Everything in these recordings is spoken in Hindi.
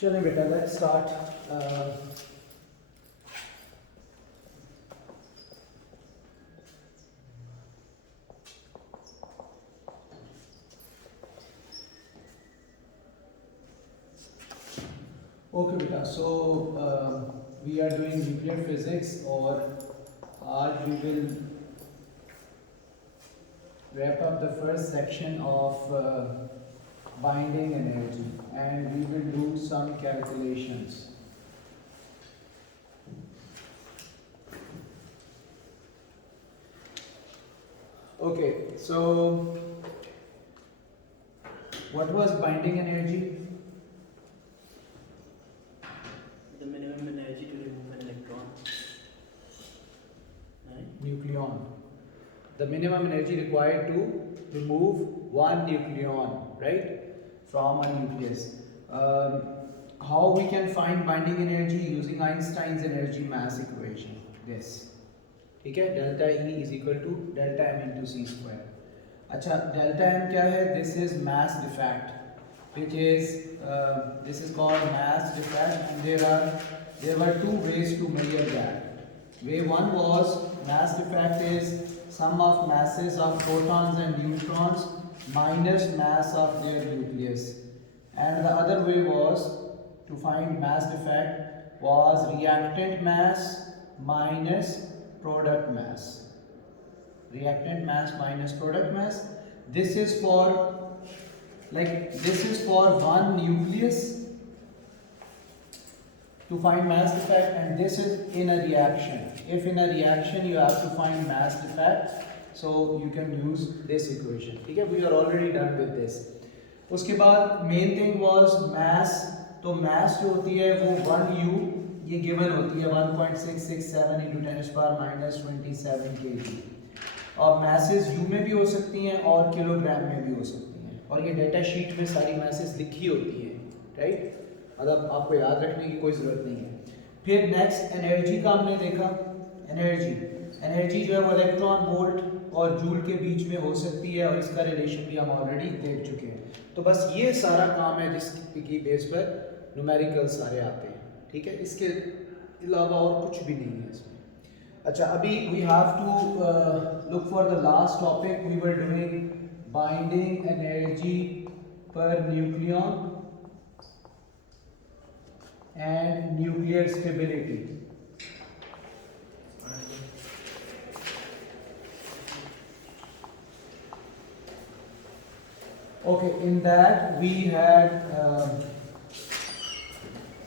चलिए बेटा, let's start. Okay बेटा, so we are doing nuclear physics और आज we will wrap up the first section of binding energy and we will do some calculations. Okay, so what was binding energy? The minimum energy to remove an electron. Right? Nucleon. The minimum energy required to remove one nucleon, right, from a nucleus. How we can find binding energy using Einstein's energy mass equation? This. ठीक है, delta E is equal to delta M into C square. अच्छा, delta M क्या है? This is mass defect, which is this is called mass defect, and there were two ways to measure that. Way one was mass defect is sum of masses of protons and neutrons minus mass of their nucleus, and the other way was to find mass defect was reactant mass minus product mass. Reactant mass minus product mass. This is for one nucleus to find mass defect, and this is in a reaction. If in a reaction you have to find mass defect, so you can use this equation. ठीक है, we are already done with this. उसके बाद main thing was mass. तो mass जो होती है वो 1U ये given होती है 1.667 into 10⁻⁻27 kg. और masses U में भी हो सकती हैं और किलोग्राम में भी हो सकती हैं, और ये डेटा शीट में सारी masses लिखी होती हैं, राइट? मतलब आपको याद रखने की कोई ज़रूरत नहीं है. फिर नेक्स्ट एनर्जी का हमने देखा. एनर्जी जो है वो इलेक्ट्रॉन वोल्ट और जूल के बीच में हो सकती है, और इसका रिलेशन भी हम ऑलरेडी देख चुके हैं. तो बस ये सारा काम है जिसकी बेस पर न्यूमेरिकल सारे आते हैं. ठीक है, इसके अलावा और कुछ भी नहीं है इसमें. अच्छा, अभी we have to look for the last topic. We were doing binding energy पर nucleon and nuclear stability. Okay, in that we had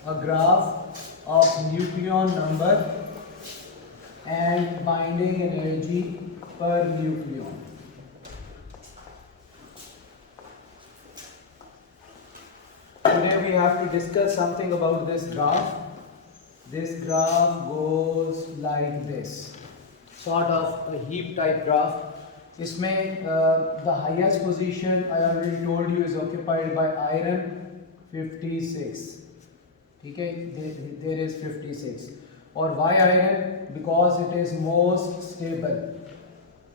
a graph of nucleon number and binding energy per nucleon. Today we have to discuss something about this graph. This graph goes like this, sort of a heap type graph. इसमें the highest position I already told you is occupied by iron 56. ठीक है, there is 56. और why iron? Because it is most stable.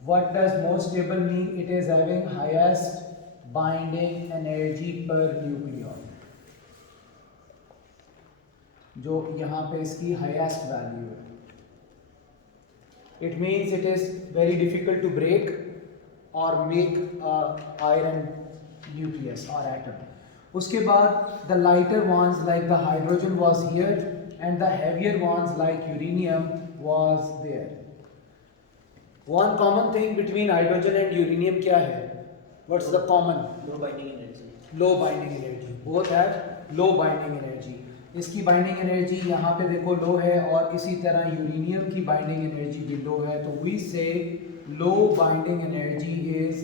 What does most stable mean? It is having highest binding energy per nucleon. जो यहाँ पे इसकी हाईएस्ट वैल्यू है. It means it is very difficult to break और मेक आयरन न्यूक्लियस और एटम. उसके बाद the lighter ones like the hydrogen was here and the heavier ones like uranium was there. One common thing between hydrogen and uranium क्या है? What's the common? Low binding energy. Low binding energy. Both have low binding energy. इसकी बाइंडिंग एनर्जी यहाँ पे देखो लो है, और इसी तरह यूरेनियम की बाइंडिंग एनर्जी भी लो है. तो we say low binding energy is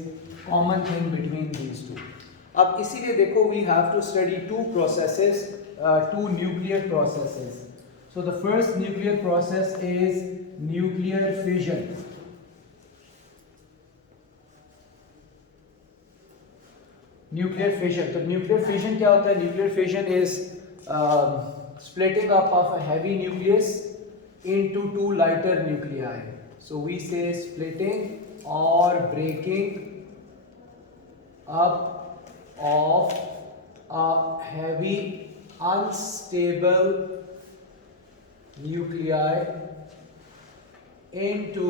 common thing between these two. अब इसीलिए देखो we have to study two processes, two nuclear processes. So the first nuclear process is nuclear fission. Nuclear fission. तो न्यूक्लियर फिजन क्या होता है? Nuclear fission is splitting up of a heavy nucleus into two lighter nuclei. So we say splitting or breaking up of a heavy unstable nuclei into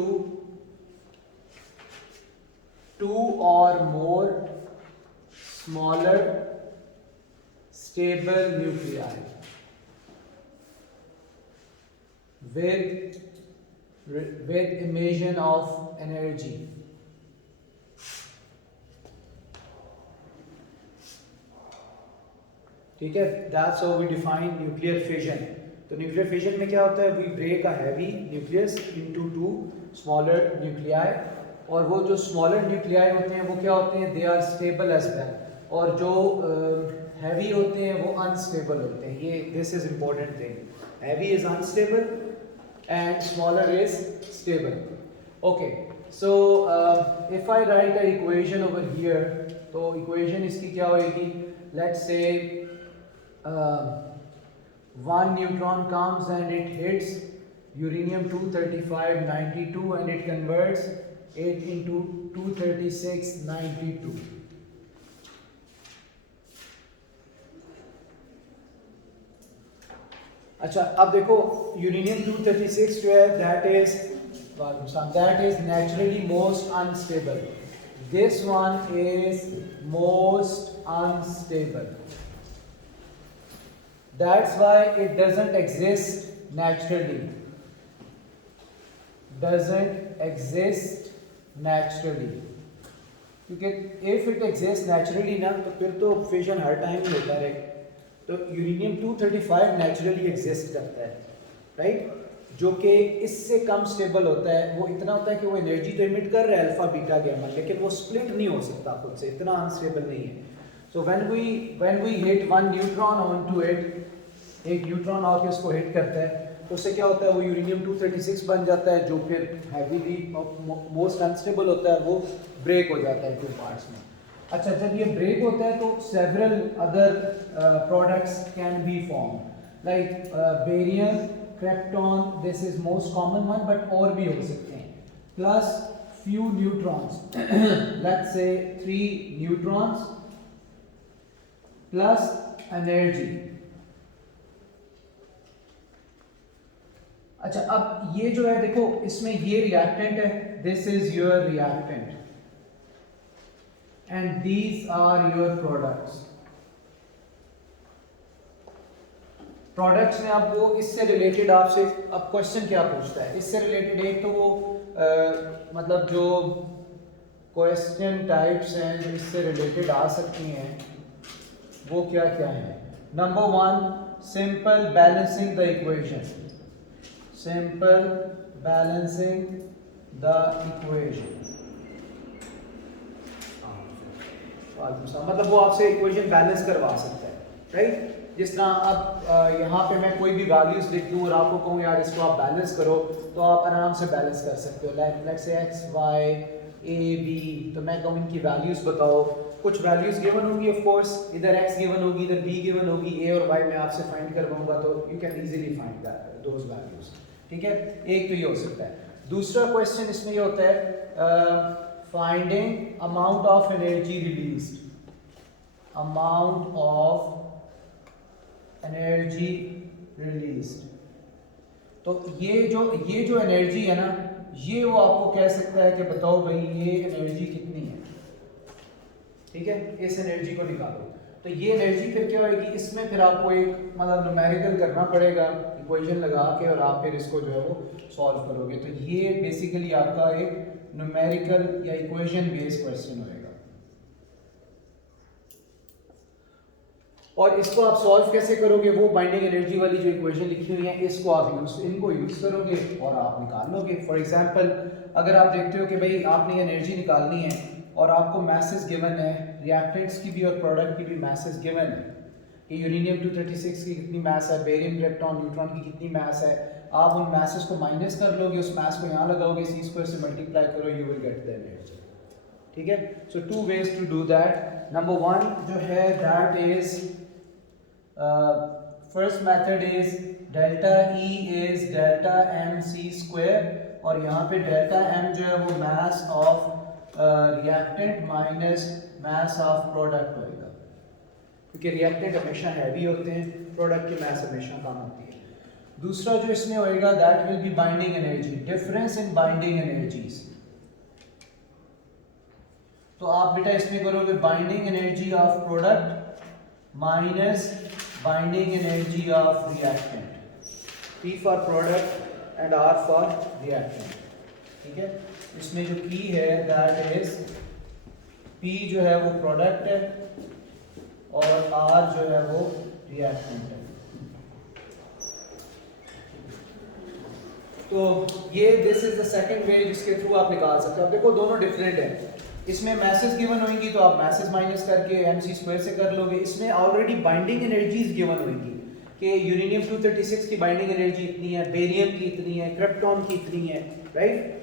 two or more smaller stable nuclei with emission of energy. ठीक है, that's how we define nuclear fission. तो न्यूक्लियर फिजन में क्या होता है, we break a heavy nucleus into two smaller nuclei, और वो जो smaller nuclei होते हैं वो क्या होते हैं, they are stable as well, और जो heavy होते हैं वो unstable होते हैं. ये this is important thing, heavy is unstable and smaller is stable. Okay, so if I write an equation over here, तो equation इसकी क्या होगी, let's say one neutron comes and it hits uranium-235 92 and it converts it into 236 92. अच्छा, अब देखो uranium-236 जो है that is naturally most unstable. This one is most unstable. That's why it doesn't exist naturally. Doesn't exist naturally. क्योंकि if it exists naturally ना, तो फिर तो fission हर टाइम ही होता रहे. तो uranium-235 naturally exist करता है, right? जो कि इससे कम स्टेबल होता है. वो इतना होता है कि वो एनर्जी तो इमिट कर रहा है अल्फा बीटा गैमा, लेकिन वो स्प्लिट नहीं हो सकता खुद से, इतना अनस्टेबल नहीं है. So when we hit one neutron onto it, एक न्यूट्रॉन आके उसको हिट करता है, तो उससे क्या होता है, वो uranium-236 बन जाता है, जो फिर हैवीली मोस्ट अनस्टेबल होता है, वो ब्रेक हो जाता है टू पार्ट्स में. अच्छा, जब ये ब्रेक होता है तो several other products can be form, like barium, krypton, this is most common one, but और भी हो सकते हैं, plus few neutrons, let's say 3 neutrons plus energy. अच्छा, अब ये जो है देखो, इसमें ये रिएक्टेंट है, this is your reactant and these are your products. Products में अब वो इससे रिलेटेड आपसे अब क्वेश्चन क्या पूछता है, इससे रिलेटेड एक तो वो मतलब जो क्वेश्चन टाइप्स हैं जो इससे रिलेटेड आ सकती हैं वो क्या क्या है. Number 1, simple balancing the equation. Simple balancing the equation. मतलब वो आपसे इक्वेशन बैलेंस करवा सकता है, राइट? जिस तरह अब यहाँ पे मैं कोई भी वैल्यूज लिख दूँ और आपको कहूँ यार इसको आप बैलेंस करो, तो आप आराम से बैलेंस कर सकते हो. Let's say x, y, a, b, तो मैं कहूँ इनकी वैल्यूज बताओ. कुछ वैल्यूज गिवन होगी ऑफ कोर्स, इधर x गिवन होगी, इधर b गिवन होगी, a और y मैं आपसे फाइंड करवाऊंगा, तो you can easily find those values. ठीक है, एक तो ये हो सकता है. दूसरा क्वेश्चन इसमें ये होता है finding amount of energy released. Amount of energy released. तो ये जो एनर्जी है ना, ये वो आपको कह सकता है कि बताओ भाई ये एनर्जी कितनी है. ठीक है, इस एनर्जी को निकालो. तो ये एनर्जी फिर क्या होगी, इसमें फिर आपको एक मतलब न्यूमेरिकल करना पड़ेगा, इक्वेशन लगा के, और आप फिर इसको जो है वो सॉल्व करोगे. तो ये बेसिकली आपका एक न्यूमेरिकल या इक्वेशन बेस्ड क्वेश्चन होगा. और इसको आप सॉल्व कैसे करोगे, वो बाइंडिंग एनर्जी वाली जो इक्वेशन लिखी हुई है इसको आप इनको यूज करोगे और आप निकाल लोगे. फॉर एग्जांपल, अगर आप देखते हो कि भाई आपने एनर्जी निकालनी है और आपको मैसेज गिवन है, रिएक्टेंट्स की भी और प्रोडक्ट की भी मैसेज गिवन है कि यूरेनियम-236 की कितनी मास है, बेरियम, क्रिप्टॉन, न्यूट्रॉन की कितनी मास है. आप उन मैसेज को माइनस कर लोगे, उस मास को यहाँ लगाओगे, c² से मल्टीप्लाई करो, you will get the energy. ठीक है, so 2 ways to do that. Number 1 जो है that is first method is delta E is delta mc², और यहाँ पे डेल्टा m जो है वो mass of reactant minus mass of product होएगा. क्योंकि रिएक्टेंट हमेशा हैवी होते हैं, प्रोडक्ट की मास हमेशा कम होती है। दूसरा जो इसमें होएगा that will be binding energy, difference in binding energies. तो आप बेटा इसमें करोगे binding energy of product minus binding energy of reactant, P for product and R for reactant. ठीक है, इसमें जो P है दैट इज, P जो है वो प्रोडक्ट है और R जो है वो रिएक्टेंट है। तो ये दिस इज द सेकंड वे जिसके थ्रू आप निकाल सकते हो। अब देखो दोनों डिफरेंट हैं, इसमें मैसेज गिवन होंगी तो आप मैसेज माइनस करके mc स्क्वायर से कर लोगे, इसमें ऑलरेडी बाइंडिंग एनर्जीज गिवन होंगी कि यूरेनियम 236 की बाइंडिंग एनर्जी इतनी है, बेरियम की इतनी है, क्रिप्टॉन की इतनी है, राइट।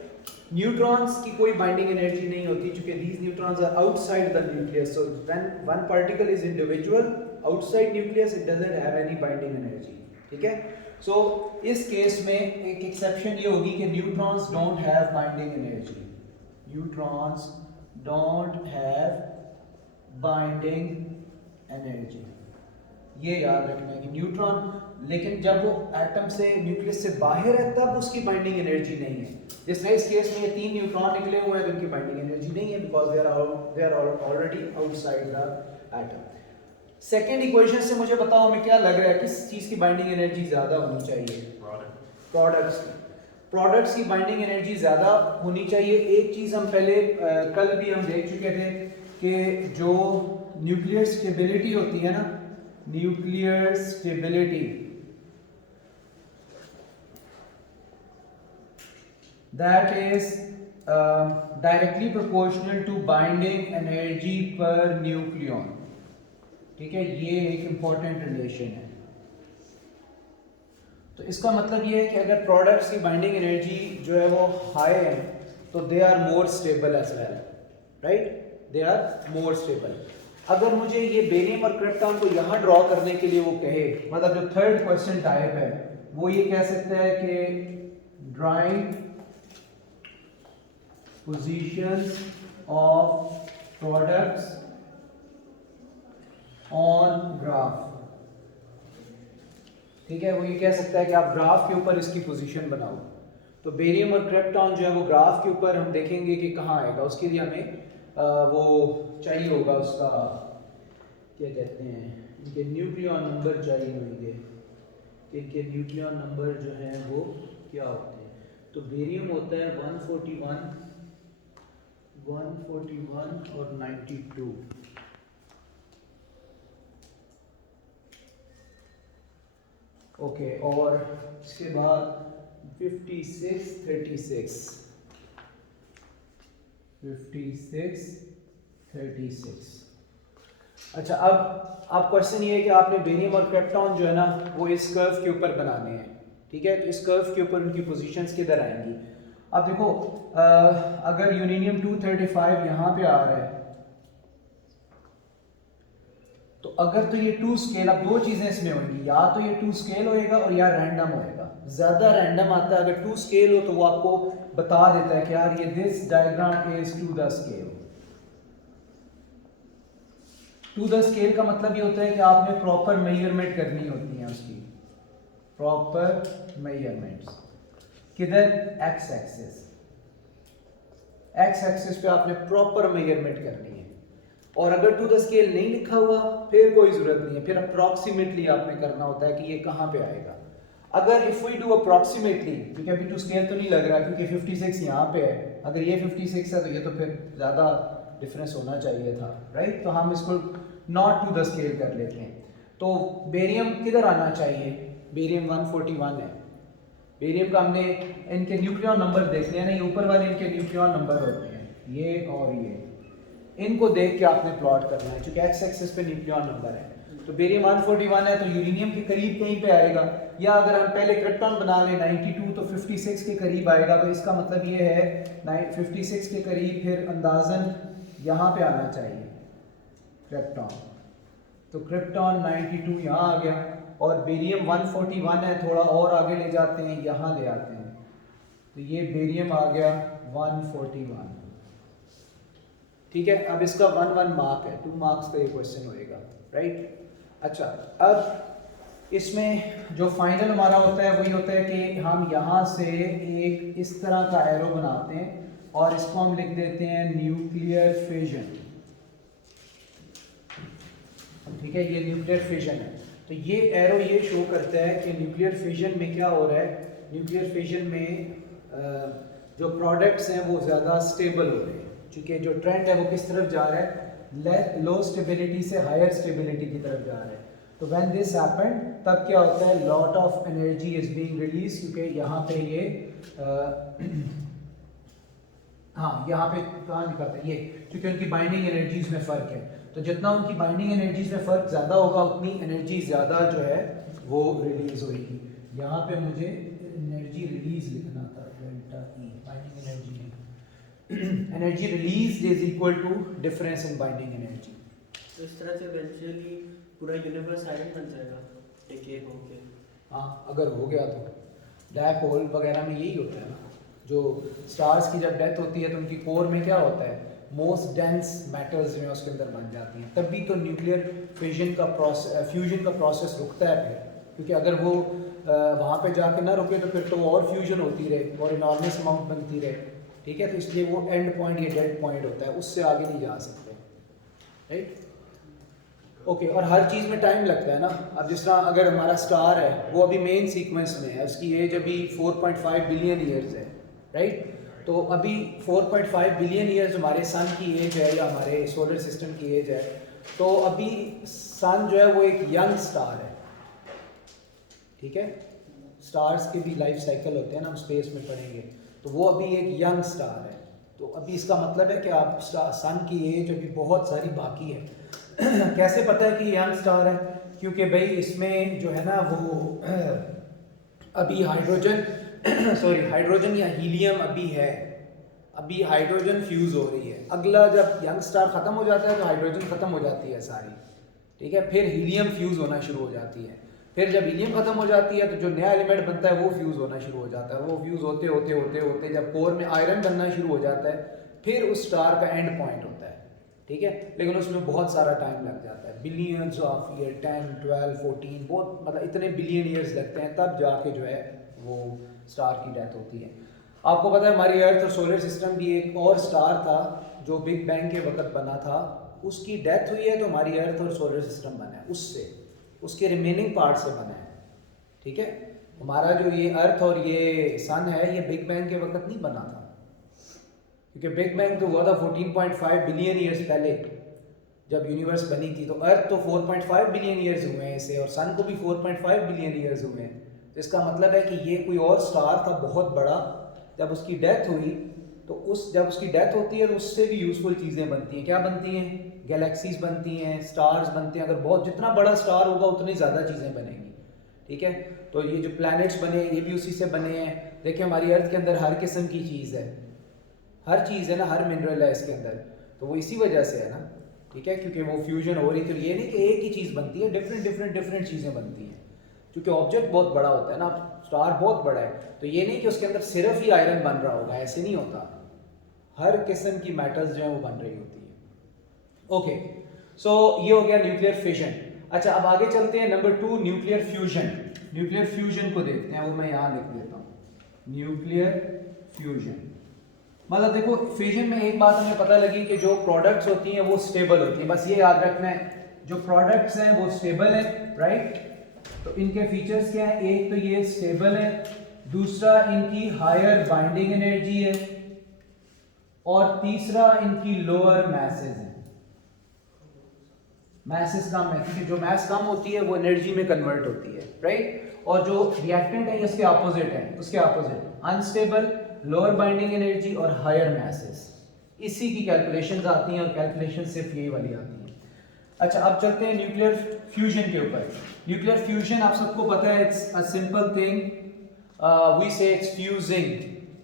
न्यूट्रॉन्स की कोई बाइंडिंग एनर्जी नहीं होती क्योंकि these neutrons are outside the nucleus, so when one particle is individual outside nucleus it doesn't have any binding energy. ठीक है, सो इस केस में एक एक्सेप्शन ये होगी कि neutrons don't have binding energy, neutrons don't have binding energy. ये याद रखना है कि न्यूट्रॉन, लेकिन जब वो एटम से न्यूक्लियस से बाहर है तब उसकी बाइंडिंग एनर्जी नहीं है। जैसे इस केस में ये 3 न्यूट्रॉन निकले हुए हैं तो उनकी बाइंडिंग एनर्जी नहीं है because they are already outside the atom. Second equation से मुझे बताओ हमें क्या लग रहा है किस चीज की बाइंडिंग एनर्जी ज्यादा होनी चाहिए? प्रोडक्ट्स की। प्रोडक्ट्स की बाइंडिंग एनर्जी ज्यादा होनी चाहिए। एक चीज हम पहले कल भी हम देख चुके थे कि जो न्यूक्लियर स्टेबिलिटी होती है ना, nuclear stability that is directly proportional to binding energy per nucleon। ठीक है, ये एक इंपॉर्टेंट रिलेशन है। तो इसका मतलब ये है कि अगर प्रोडक्ट्स की बाइंडिंग एनर्जी जो है वो हाई है तो they are more stable as well, right, they are more stable. अगर मुझे ये बेरियम और क्रिप्टॉन को यहाँ ड्रॉ करने के लिए वो कहे, मतलब जो थर्ड क्वेश्चन टाइप है वो ये कह सकता है कि drawing positions of products on graph। ठीक है, वो ये कह सकता है कि आप ग्राफ के ऊपर इसकी पोजीशन बनाओ। तो बेरियम और क्रिप्टॉन जो है वो ग्राफ के ऊपर हम देखेंगे कि कहाँ आएगा, उसके लिए हमें वो चाहिए होगा, उसका क्या कहते हैं, इनके न्यूक्लियॉन नंबर चाहिए होंगे, इनके न्यूक्लियॉन नंबर जो हैं वो क्या होते हैं। तो बेरियम होता है 141 और 92। ओके, और इसके बाद 56 36। अच्छा, अब क्वेश्चन ये है कि आपने बेरियम और क्रिप्टॉन जो है ना वो इस कर्व के ऊपर बनाने हैं। ठीक है, तो इस कर्व के ऊपर उनकी पोजीशंस किधर आएंगी। अब देखो अगर यूरेनियम 235 यहाँ पे आ रहा है तो अगर तो ये 2 स्केल, अब दो चीजें इसमें होंगी, या तो ये 2 स्केल होएगा और या रैंडम होएगा। ज्यादा रैंडम आता है, अगर 2 स्केल हो तो वो आपको बता देता है कि यार ये this diagram is to the scale. To the scale का मतलब ये होता है कि आपने प्रॉपर मेजरमेंट करनी होती है उसकी, प्रॉपर मेजरमेंट्स। किधर? एक्स एक्सिस, एक्स एक्सिस पे आपने प्रॉपर मेजरमेंट करनी है। और अगर टू द स्केल नहीं लिखा हुआ फिर कोई जरूरत नहीं है, फिर अप्रॉक्सीमेटली आपने करना होता है कि ये कहाँ पे आएगा। अगर इफ वी डू अप्रॉक्सीमेटली, क्योंकि अभी टू स्केल तो नहीं लग रहा क्योंकि 56 यहाँ पे है, अगर ये 56 है तो ये तो फिर ज़्यादा डिफरेंस होना चाहिए था, राइट। तो हम इसको नॉट टू द स्केल कर लेते हैं। तो बेरियम किधर आना चाहिए? बेरियम 141 है। बेरियम का हमने इनके न्यूक्लियॉन नंबर देखने हैं ना, ये ऊपर वाले इनके न्यूक्लियॉन नंबर होते हैं, ये और ये, इनको देख के आपने प्लॉट करना है क्योंकि एक्स एक्सिस पे न्यूक्लियॉन नंबर है। तो बेरियम 141 है तो यूरेनियम के करीब कहीं पे आएगा, या अगर हम पहले क्रिप्टॉन बना लें 92 तो 56 के करीब आएगा। तो इसका मतलब ये है 56 के करीब फिर अंदाजन यहाँ पे आना चाहिए क्रिप्टॉन। तो क्रिप्टॉन 92 यहाँ आ गया, और बेरियम 141 है, थोड़ा और आगे ले जाते हैं, यहाँ ले आते हैं, तो ये बेरियम आ गया 141। ठीक है, अब इसका 1 1 मार्क है, 2 मार्क्स का ये क्वेश्चन होएगा। राइट। अच्छा, अब इसमें जो फाइनल हमारा होता है वही होता है कि हम यहाँ से एक इस तरह का एरो बनाते हैं और इसको हम लिख देते हैं न्यूक्लियर फिजन। ठीक है, ये न्यूक्लियर फिजन है। तो ये एरो ये शो करता है कि न्यूक्लियर फिजन में क्या हो रहा है। न्यूक्लियर फिजन में जो प्रोडक्ट्स हैं वो ज़्यादा स्टेबल हो रहे हैं, क्योंकि जो ट्रेंड है वो किस तरफ जा रहा है, लो स्टेबिलिटी से हायर स्टेबिलिटी की तरफ जा रहा है। तो व्हेन दिस हैपन तब क्या होता है, lot of energy is being release, क्योंकि यहाँ पे ये हाँ यहाँ पे कहाँ निकलता है ये, क्योंकि उनकी बाइंडिंग एनर्जीज में फ़र्क है। तो जितना उनकी बाइंडिंग एनर्जीज में फ़र्क ज़्यादा होगा उतनी एनर्जी ज़्यादा जो है वो रिलीज होगी। यहाँ पे मुझे एनर्जी रिलीज लिखना था, delta E binding energy energy release is equal to difference in binding energy. तो इस तरह से इवेंचुअली पूरा यूनिवर्स आयरन बन जाएगा एक होके। हाँ, अगर हो गया तो ब्लैक होल वगैरह में यही होता है ना, जो स्टार्स की जब डेथ होती है तो उनकी कोर में क्या होता है, मोस्ट डेंस मेटल्स जो है उसके अंदर बन जाती हैं। तब भी तो न्यूक्लियर फ्यूजन का प्रोसेस रुकता है फिर, क्योंकि अगर वो वहाँ पे जाके ना रुके तो फिर तो और फ्यूजन होती रहे और इनॉर्मस अमाउंट बनती रहे। ठीक है, तो इसलिए वो एंड पॉइंट या डेड पॉइंट होता है, उससे आगे नहीं जा सकते। Right, okay. और हर चीज़ में टाइम लगता है ना। अब जिस तरह अगर हमारा स्टार है वो अभी मेन सीक्वेंस में है, उसकी एज अभी 4.5 बिलियन ईयर्स है, राइट। तो अभी 4.5 बिलियन ईयर्स हमारे सन की एज है या हमारे सोलर सिस्टम की एज है। तो अभी सन जो है वो एक यंग स्टार है। ठीक है, स्टार्स के भी लाइफ साइकिल होते हैं ना, हम स्पेस में पढ़ेंगे। तो वो अभी एक यंग स्टार है। तो अभी इसका मतलब है कि आप सन की एज अभी बहुत सारी बाकी है। कैसे पता है कि यंग स्टार है, क्योंकि भाई इसमें जो है ना वो अभी हाइड्रोजन हाइड्रोजन या हीलियम अभी है, अभी हाइड्रोजन फ्यूज हो रही है। अगला जब यंग स्टार खत्म हो जाता है तो हाइड्रोजन खत्म हो जाती है सारी। ठीक है, फिर हीलियम फ्यूज होना शुरू हो जाती है। फिर जब हीलियम खत्म हो जाती है तो जो नया एलिमेंट बनता है वो फ्यूज होना शुरू हो जाता है। वो फ्यूज होते होते होते होते जब कोर में आयरन बनना शुरू हो जाता है, फिर उस स्टार का एंड पॉइंट होता है। ठीक है, लेकिन उसमें बहुत सारा टाइम लग जाता है, बिलियंस ऑफ ईयर, 10, 12, 14, बहुत मतलब इतने बिलियन ईयर्स लगते हैं, तब जाके जो है वो स्टार की डेथ होती है। आपको पता है हमारी अर्थ और सोलर सिस्टम भी एक और स्टार था जो बिग बैंग के वक्त बना था, उसकी डेथ हुई है तो हमारी अर्थ और सोलर सिस्टम बना है उससे, उसके रिमेनिंग पार्ट से बना है। ठीक है, हमारा जो ये अर्थ और ये सन है ये बिग बैंग के वक्त नहीं बना था, क्योंकि बिग बैंग तो हुआ था 14.5 बिलियन ईयर्स पहले जब यूनिवर्स बनी थी। तो अर्थ तो 4.5 बिलियन ईयर्स हुए हैं इसे, और सन को भी 4.5 बिलियन ईयर्स हुए हैं। तो इसका मतलब है कि ये कोई और स्टार था बहुत बड़ा, जब उसकी डेथ हुई तो जब उसकी डेथ होती है तो उससे भी यूजफुल चीज़ें बनती हैं। क्या बनती हैं, गैलेक्सीज बनती हैं, स्टार्स बनते हैं। अगर बहुत जितना बड़ा स्टार होगा उतनी ज़्यादा चीज़ें बनेंगी। ठीक है, तो ये जो प्लैनेट्स बने ये भी उसी से बने हैं। देखिए हमारी अर्थ के अंदर हर किस्म की चीज़ है, हर चीज़ है ना, हर मिनरल है इसके अंदर, तो वो इसी वजह से है ना। ठीक है, क्योंकि वो फ्यूजन हो रही, तो ये नहीं कि एक ही चीज़ बनती है, डिफरेंट चीज़ें बनती हैं, क्योंकि ऑब्जेक्ट बहुत बड़ा होता है ना, स्टार बहुत बड़ा है। तो ये नहीं कि उसके अंदर सिर्फ ही आयरन बन रहा होगा, ऐसे नहीं होता, हर किस्म की मेटल्स जो है वो बन रही होती है। ओके, सो ये हो गया न्यूक्लियर फिजन। अच्छा, अब आगे चलते हैं number 2, nuclear fusion. Nuclear fusion को देखते हैं, वो मैं यहाँ लिख देता हूँ, न्यूक्लियर फ्यूजन। मतलब देखो फ्यूजन में एक बात हमें पता लगी कि जो प्रोडक्ट्स होती हैं वो स्टेबल होती हैं, बस ये याद रखना है, जो प्रोडक्ट्स हैं वो स्टेबल है, राइट। तो इनके फीचर्स क्या हैं, एक तो ये स्टेबल है, दूसरा इनकी हायर बाइंडिंग एनर्जी है, और तीसरा इनकी लोअर मैसेज है। मैसेज कम है क्योंकि जो मैस कम होती है वो एनर्जी में कन्वर्ट होती है, राइट। और जो रिएक्टेंट है उसके ऑपोजिट है, उसके opposite unstable, lower binding energy और हायर मैसेज। इसी की कैलकुलेशंस आती हैं और कैलकुलेशन सिर्फ यही वाली आती हैं। अच्छा, अब चलते हैं न्यूक्लियर फ्यूजन के ऊपर। न्यूक्लियर फ्यूजन आप सबको पता है, it's a simple thing, we say it's fusing,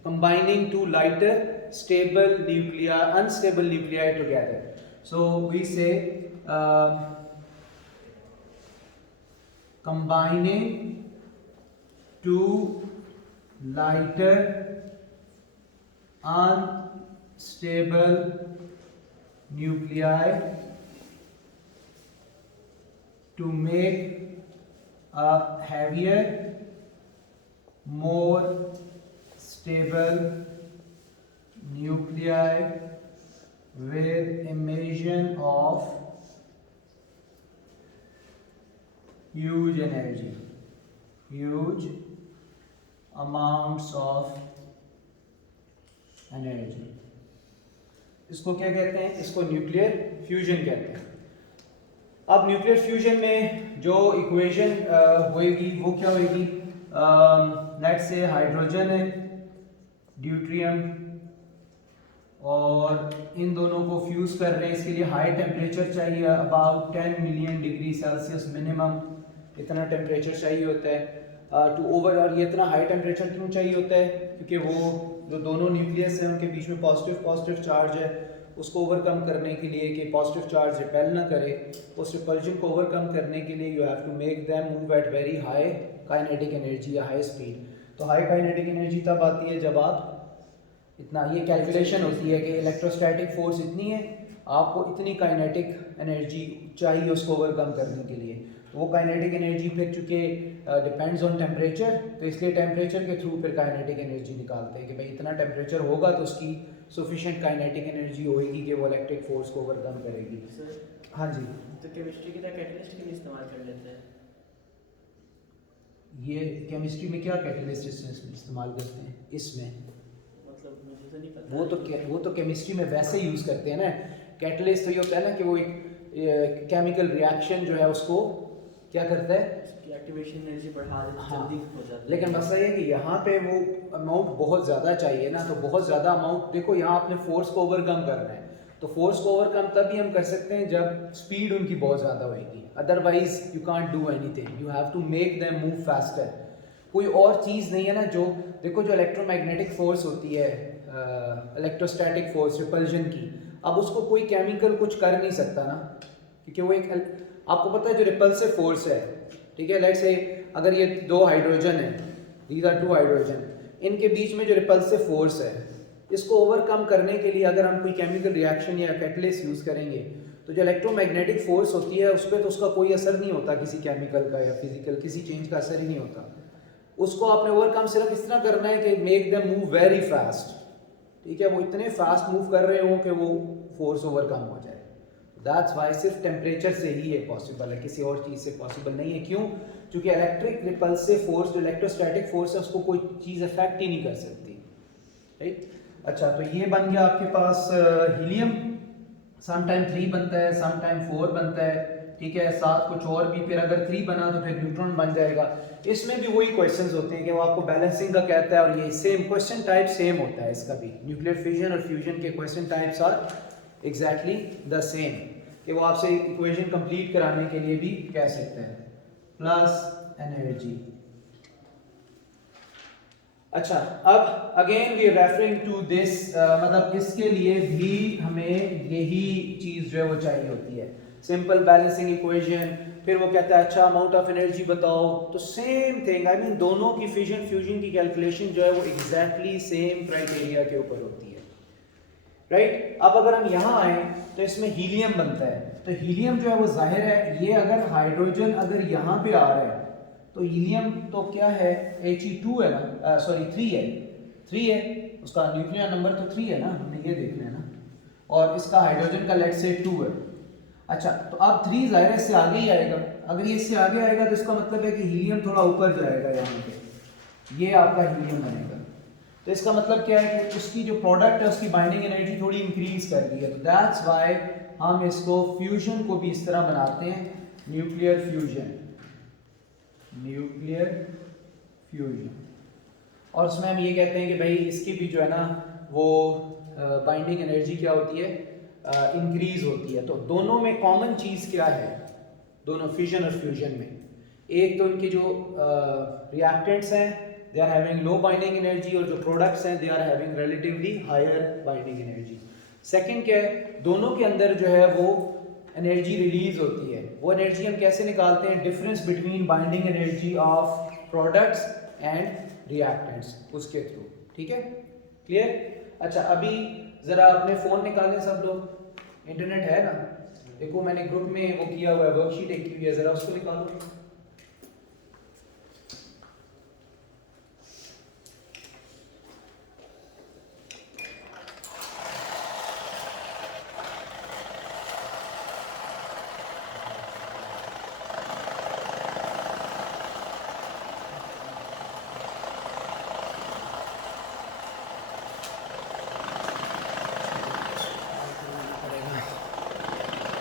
combining two lighter stable nuclei, unstable nuclei together. So we say combining two lighter unstable nuclei to make a heavier, more stable nuclei with emission of huge energy, huge amounts of energy. इसको क्या कहते हैं? इसको न्यूक्लियर फ्यूजन कहते हैं। अब न्यूक्लियर फ्यूजन में जो इक्वेशन होएगी वो क्या होएगी? लेट्स से हाइड्रोजन है, ड्यूट्रियम, और इन दोनों को फ्यूज कर रहे हैं। इसके लिए हाई टेम्परेचर चाहिए, about 10 million degree Celsius minimum, इतना टेम्परेचर चाहिए होता है टू ओवर। और ये इतना हाई टेम्परेचर क्यों चाहिए होता है? क्योंकि वो जो दोनों न्यूक्लियस हैं उनके बीच में पॉजिटिव चार्ज है, उसको ओवरकम करने के लिए कि पॉजिटिव चार्ज रिपेल ना करे, उस रिपल्जन को ओवरकम करने के लिए you have to make them move at very high kinetic energy या हाई स्पीड। तो हाई काइनेटिक एनर्जी तब आती है जब आप इतना, ये कैलकुलेशन होती है कि इलेक्ट्रोस्टैटिक फोर्स इतनी है, आपको इतनी काइनेटिक एनर्जी चाहिए उसको ओवरकम करने के लिए। तो वो काइनेटिक एनर्जी फिर चूँकि डिपेंड्स ऑन टेम्परेचर, तो इसलिए टेम्परेचर के थ्रू फिर काइनेटिक एनर्जी निकालते हैं कि भाई इतना टेम्परेचर होगा तो उसकी सफिशिएंट काइनेटिक एनर्जी होएगी कि वो इलेक्ट्रिक फोर्स को ओवरकम करेगी। हाँ जी, तो केमिस्ट्री की तरह कैटलिस्ट के लिए इस्तेमाल कर लेते हैं। ये केमिस्ट्री में क्या कैटलिस्ट इस्तेमाल करते हैं? इसमें मतलब मुझे तो नहीं पता। वो तो केमिस्ट्री में वैसे यूज़ करते हैं ना। कैटलिस्ट तो ये होता है ना कि वो एक केमिकल रिएक्शन जो है उसको क्या करता है? उसकी एक्टिवेशन एनर्जी बढ़ा देता है, हाँ, जल्दी हो जाता है। लेकिन मसला ये है कि यहाँ पे वो अमाउंट बहुत ज़्यादा चाहिए ना, तो बहुत ज़्यादा अमाउंट, देखो यहाँ आपने फोर्स को ओवरकम करना है, तो फोर्स को ओवरकम तभी हम कर सकते हैं जब स्पीड उनकी बहुत ज़्यादा होगी, otherwise you can't do anything, you have to make them move faster. कोई और चीज़ नहीं है ना जो, देखो जो इलेक्ट्रोमैग्नेटिक फोर्स होती है, इलेक्ट्रोस्टैटिक फोर्स रिपल्जन की, अब उसको कोई केमिकल कुछ कर नहीं सकता ना, क्योंकि वो एक, आपको पता है जो रिपल्सिव फोर्स है, ठीक है, लेट्स से अगर ये दो हाइड्रोजन है, दीज आर टू हाइड्रोजन, इनके बीच में जो रिपल्सिव फोर्स है, इसको ओवरकम करने के लिए अगर हम कोई केमिकल रिएक्शन या कैटलिस्ट यूज़ करेंगे, तो जो इलेक्ट्रोमैग्नेटिक फोर्स होती है उस पर तो उसका कोई असर नहीं होता, किसी केमिकल का या फिजिकल किसी चेंज का असर ही नहीं होता। उसको आपने ओवरकम सिर्फ इस तरह करना है कि make them move very fast, ठीक है, वो इतने फास्ट मूव कर रहे हो कि वो फोर्स ओवरकम हो जाए। दैट्स वाई सिर्फ टेम्परेचर से ही ये पॉसिबल है, किसी और चीज़ से पॉसिबल नहीं है। क्यों? क्योंकि इलेक्ट्रिक रिपल्सिव फोर्स जो इलेक्ट्रोस्टैटिक फोर्स है उसको कोई चीज़ अफेक्ट ही नहीं कर सकती, राइट। अच्छा, तो ये बन गया आपके पास हीलियम, समटाइम 3 बनता है, समटाइम 4 बनता है, ठीक है, साथ कुछ और भी, फिर अगर 3 बना तो फिर न्यूट्रॉन बन जाएगा। इसमें भी वही क्वेश्चंस होते हैं कि वो आपको बैलेंसिंग का कहता है, और ये सेम क्वेश्चन टाइप सेम होता है इसका भी, न्यूक्लियर फिजन और फ्यूजन के question types are exactly the same, कि वो आपसे इक्वेशन कंप्लीट कराने के लिए भी कह सकते हैं, प्लस एनर्जी। अच्छा, अब again we referring to this, मतलब इसके लिए भी हमें यही चीज़ जो है वो चाहिए होती है, सिंपल बैलेंसिंग इक्वेशन। फिर वो कहता है अच्छा अमाउंट ऑफ एनर्जी बताओ, तो सेम थिंग, आई मीन दोनों की फिजन फ्यूजन की कैलकुलेशन जो है वो एग्जैक्टली सेम क्राइटेरिया के ऊपर होती है, राइट। अब अगर हम यहाँ आए तो इसमें हीलियम बनता है, तो हीलियम जो है वो जाहिर है, ये अगर हाइड्रोजन अगर यहाँ पे आ रहा है तो हीलियम तो क्या है, He2 है ना, सॉरी 3 है, उसका न्यूक्लियर नंबर तो 3 है ना, हमने ये देखना है ना, और इसका हाइड्रोजन का लेट्स से 2 है। अच्छा, तो अब 3 जाहिर है इससे आगे ही आएगा, अगर ये इससे आगे आएगा तो इसका मतलब है कि हीलियम थोड़ा ऊपर जाएगा, यहाँ पे ये आपका हीलियम बनेगा, तो इसका मतलब क्या है कि उसकी जो प्रोडक्ट है उसकी बाइंडिंग एनर्जी थोड़ी इंक्रीज कर दी है, तो दैट्स वाई हम इसको फ्यूजन को भी इस तरह बनाते हैं, न्यूक्लियर फ्यूजन, और उसमें हम ये कहते हैं कि भाई इसकी भी जो है ना वो बाइंडिंग एनर्जी क्या होती है, इंक्रीज होती है। तो दोनों में कॉमन चीज़ क्या है, दोनों फ्यूजन और फ्यूजन में, एक तो उनकी जो रिएक्टेंट्स हैं they are having low binding energy, और जो प्रोडक्ट्स हैं they are having relatively higher binding energy. Second क्या है, दोनों के अंदर जो है वो एनर्जी रिलीज होती है, वो एनर्जी हम कैसे निकालते हैं, difference between binding energy of products and reactants, उसके थ्रू, ठीक है, क्लियर। अच्छा, अभी जरा अपने फ़ोन निकालें सब लोग, इंटरनेट है ना, एक वो मैंने ग्रुप में वो किया हुआ है वर्कशीट एक की हुई है जरा उसको निकालो